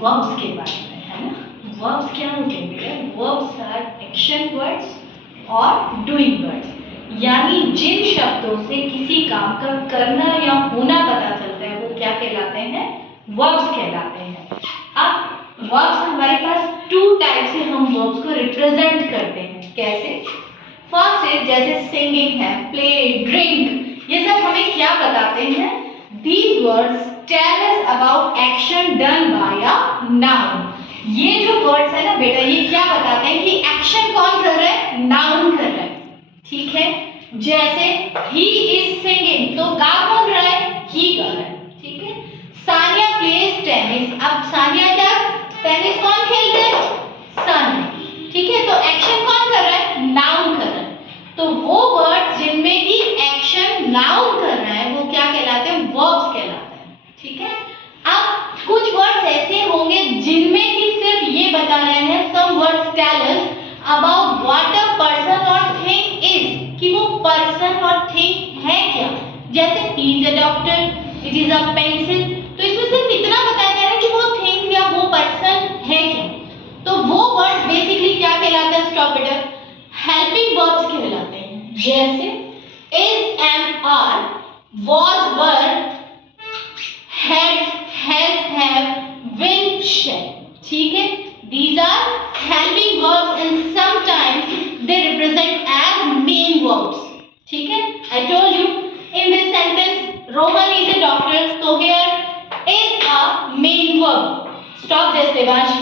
Verbs के बारे में, है ना। वर्ब्स क्या होते हैं बेटा? वर्ब्स आर एक्शन वर्ड्स और डूइंग वर्ड्स, यानी जिन शब्दों से किसी काम का करना या होना पता चलता है वो क्या कहलाते हैं? वर्ब्स कहलाते हैं। अब वर्ब्स हमारे पास टू टाइप से हम वर्ब्स को रिप्रेजेंट करते हैं। कैसे? फर्स्ट है जैसे सिंगिंग है, प्ले, ड्रिंक, ये सब हमें क्या बताते हैं? These words tell us about action done by a noun. ये जो वर्ड्स है ना बेटा, ये क्या बताते हैं कि एक्शन कौन कर रहा है? नाउन कर रहा है, ठीक है। जैसे he is singing, तो गा कौन रहा है? he गा रहा है, ठीक है। सानिया plays tennis, अब सानिया क्या, टेनिस कौन खेल रहा है? सानिया, ठीक है। तो एक्शन कौन कर रहा है? नाउन कर रहा है। तो वो वर्ड जिनमें की एक्शन नाउन कर रहा है वो क्या कहलाते हैं? वर्ब्स कहलाते हैं, ठीक है। अब कुछ वर्ड्स ऐसे होंगे जिनमें कि सिर्फ ये बता रहे हैं, some words tell us about what a person or thing is, कि वो पर्सन और थिंग है क्या। जैसे he is a doctor, it is a pencil, तो इसमें सिर्फ इतना बताया जा रहा है कि वो थिंग या वो पर्सन है क्या। तो वो वर्ड्स बेसिकली क्या कहलाते हैं? स्टॉप बेटा, हेल्पिंग वर्ब्स कहलाते हैं। जैसे is, am, are, was, were, had, has, have, will, shall, ठीक है। These are helping verbs and sometimes they represent as main verbs, ठीक है। I told you in this sentence Rohan is a doctor, so here is a main verb. Stop this Devansh.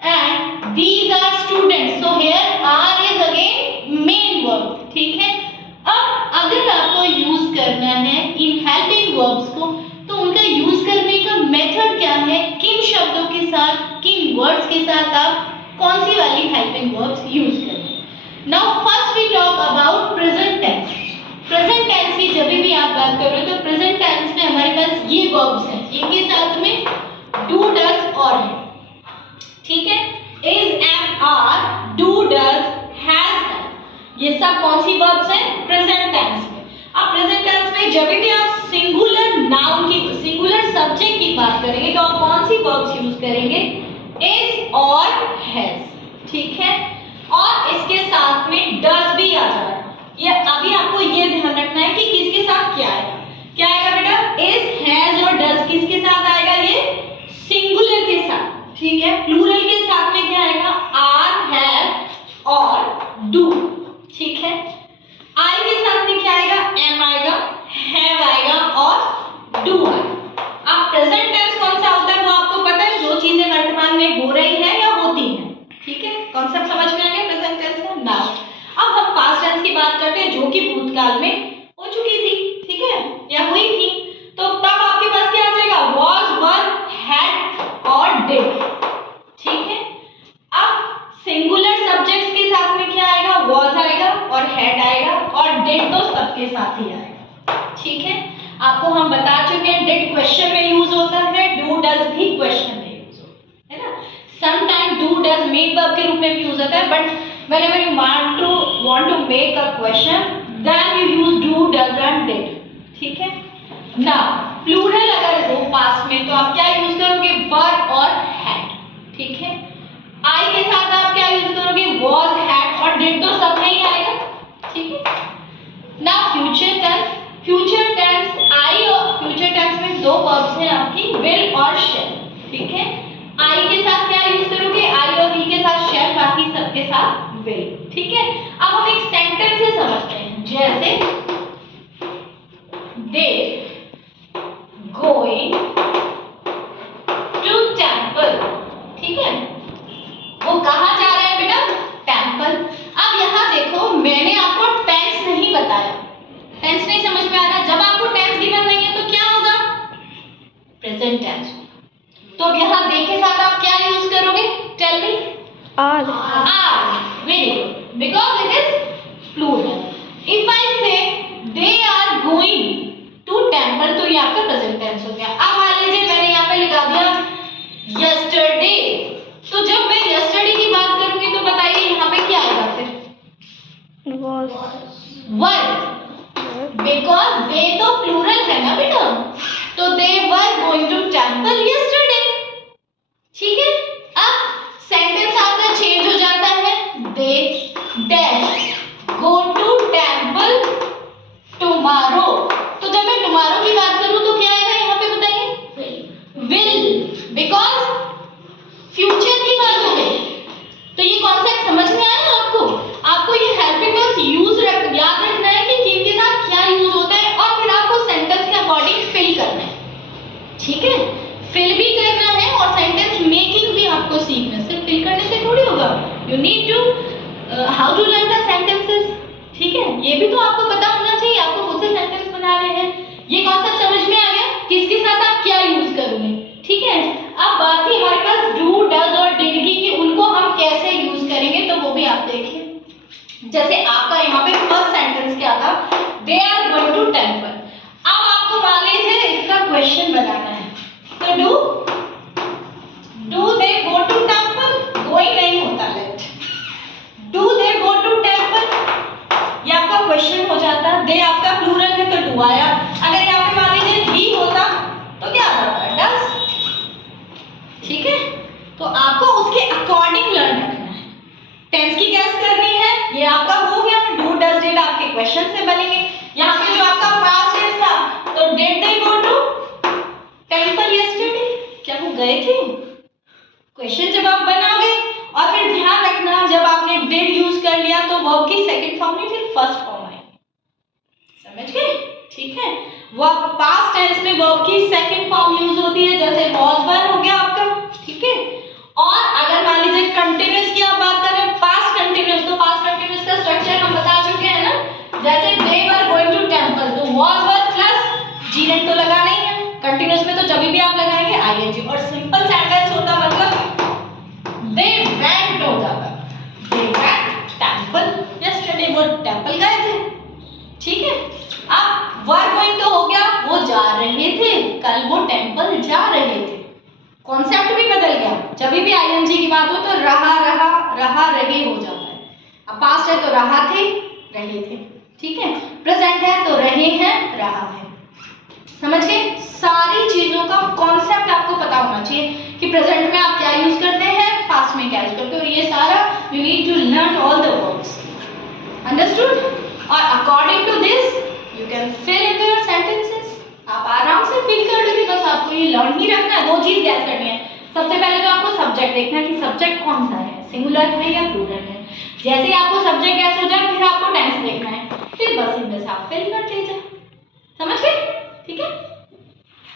And these are students, so here are is again main verb, ठीक है। अब अगर आपको use करना है in helping verbs को, तो उनका यूज करने का मेथड क्या है? किन शब्दों के साथ, किन वर्ड्स के साथ आप कौन सी वाली हेल्पिंग वर्ब्स यूज करेंगे? Now first we talk about present tense. Present tense की जब भी आप बात कर रहे हो तो प्रेजेंट टेंस में हमारे पास ये वर्ब्स हैं, इनके साथ में डू, डज और है, ठीक है। is, am, are, do, does, has, done, ये सब कौन सी वर्ब्स हैं? प्रेजेंट टेंस में। अब प्रेजेंट टेंस में जब भी आप सिंगुलर नाउन की, सिंगुलर सब्जेक्ट की बात करेंगे तो आप कौन सी वर्ब्स यूज करेंगे? is और has, ठीक है। और इसके साथ में does भी आ जाएगा। ये अभी आपको ये ध्यान रखना है कि किसके साथ क्या आएगा। क्या आएगा बेटा? is, has और does किसके साथ आएगा? ये सिंगुलर के साथ, ठीक है। प्लूरल के साथ में क्या आएगा? are, have और do, ठीक है। I के साथ में क्या आएगा? am आएगा, have आएगा और do आएगा। अब प्रेजेंट टेंस कौन सा होता है वो आपको पता है, जो चीजें वर्तमान में हो रही है या होती हैं, ठीक है। कॉन्सेप्ट समझ में आ गया प्रेजेंट टेंस का। नाउ अब हम पास्ट टेंस की बात करते हैं, जो कि भूतकाल में हो चुकी थी, ठीक है, या हुई थी। तो तब आपके पास क्या आ जाएगा? was, were, had और did, ठीक है। अब सिंगुलर सब्जेक्ट्स के साथ में क्या आएगा? was आएगा और had आएगा और did तो सबके साथ ही आएगा, ठीक है। आपको हम बता चुके हैं did क्वेश्चन में यूज होता है, do does भी क्वेश्चन में यूज होता है ना। Sometime do does main verb के रूप में भी यूज होता है, but whenever you want to make a question then you use do, does and did, ठीक है। नाउ प्लूरल अगर हो पास्ट में तो आप क्या यूज करोगे? were और had, ठीक है। I के साथ आप क्या यूज करोगे? was, had और did तो सब में ही आएगा, ठीक है। Now future tense. Future tense I और फ्यूचर टेंस में दो वर्ब्स हैं आपकी, will और shall, ठीक है। I के साथ क्या यूज करोगे? I और will के साथ shall, बाकी सबके साथ will, ठीक है। अब हम एक सेंटेंस से समझते हैं, जैसे they going to temple, ठीक है। वो कहाँ जा रहे हैं बेटा? टेंपल। अब यहाँ देखो मैंने आपको टेंस नहीं बताया, टेंस नहीं समझ में आ रहा। जब आपको टेंस गिवन नहीं है तो क्या होगा? Present tense. तो अब यहाँ दे के साथ आप क्या यूज करोगे? Tell me. are, very good, because it is plural. If I say they are going to temple तो ये आपका प्रेजेंट टेंस हो गया। अब मान लीजिए मैंने यहाँ पे लिखा दिया yesterday, तो जब मैं yesterday की बात करूंगी तो बताइए यहाँ पे क्या आएगा फिर? was, because they तो प्लूरल है ना बेटा, तो they were going to temple yesterday, because future की बात हो गई। तो ये कॉन्सेप्ट समझ में आया आपको? आपको ये हेल्पिंग वर्ब्स याद रखना है कि किनके साथ क्या यूज होता है, और फिर आपको सेंटेंस के अकॉर्डिंग फिल करना है, ठीक है? फिल भी करना है और सेंटेंस मेकिंग भी आपको सीखना है। सिर्फ फिल करने से थोड़ी होगा, you need to how to learn the sentences, ठीक है? ये भी तो आपको पता होना चाहिए, आपको खुद से सेंटेंस बनाने हैं। ये कॉन्सेप्ट समझ में आ गया, किसके साथ आप क्या यूज करोगे, ठीक है? अब बात थी हमारे पास डू, डज और डिड की, कि उनको हम कैसे यूज करेंगे, तो वो भी आप देखिए। जैसे आपका यहाँ पे फर्स्ट सेंटेंस क्या था, they are going to temple. अब आपको मान लीजिए इसका क्वेश्चन बनाना है, तो do they go to temple, going नहीं होता, let do they go to temple, ये आपका क्वेश्चन हो जाता। दे आपका प्लूरल है तो डू आया। अगर यहाँ पे मान लीजिए ही होता तो क्या आता, डज, ठीक है? तो आपको उसके अकॉर्डिंग लर्न रखना है। टेंस की गैस करनी है, ये आपका हो गया। डू डज डिड आपके क्वेश्चन से बनेंगे। यहाँ पे जो आपका पास्ट टेंस था, तो did they go to temple yesterday, क्या वो गए थे? क्वेश्चन जब आप बनाओगे, और फिर ध्यान रखना जब आपने डिड यूज कर लिया तो वर्ब की सेकंड फॉर्म नहीं फिर फर्स्ट फॉर्म आएगी, समझ गए? ठीक है, वो पास्ट टेंस में वर्ब की सेकंड फॉर्म यूज होती है, जैसे वाज वन हो गया आपका, ठीक है? और अगर मान लीजिए कंटिन्यूअस की आप बात करें, पास्ट कंटिन्यूअस, तो पास्ट कंटिन्यूअस का स्ट्रक्चर हम बता चुके हैं ना। जैसे दे वर गोइंग टू टेंपल, तो वाज वन प्लस जीनेट तो लगाना ही है। कंटिन्यूअस में तो जब भी आप लगाएंगे आईएनजी, और सिंपल सेंटेंस होता मतलब दे वेंट हो जाता, दे वेंट टेंपल यस्टरडे, वो टेंपल गए थे, ठीक है? अब वर गोइंग तो हो गया, वो जा रहे थे, कल वो टेंपल जा रहे थे, कॉन्सेप्ट भी बदल गया। जब भी आईएनजी की बात हो तो रहा रहे हो जाता है। अब पास्ट है तो रहा थे, रहे थे, ठीक है? प्रेजेंट है तो रहे हैं, रहा है। समझ गए? सारी चीजों का कॉन्सेप्ट आपको पता होना चाहिए कि प्रेजेंट में आप क्या यूज करते हैं, पास्ट में क्या यूज करते हो। ये सारा you need to learn all the words, understood? और according to this you can fill in your sentences. आप आराम से फिल कर लोगे, बस आपको ये लर्न ही रखना है। दो चीज गैस करनी है। सबसे पहले तो आपको सब्जेक्ट देखना है कि सब्जेक्ट कौन सा है, सिंगुलर है या प्लूरल है। जैसे ही आपको सब्जेक्ट गैस हो जाए, फिर आपको टेंस देखना है, फिर बस इनमें से आप फिल कर दीजिए। समझ गए? ठीक है?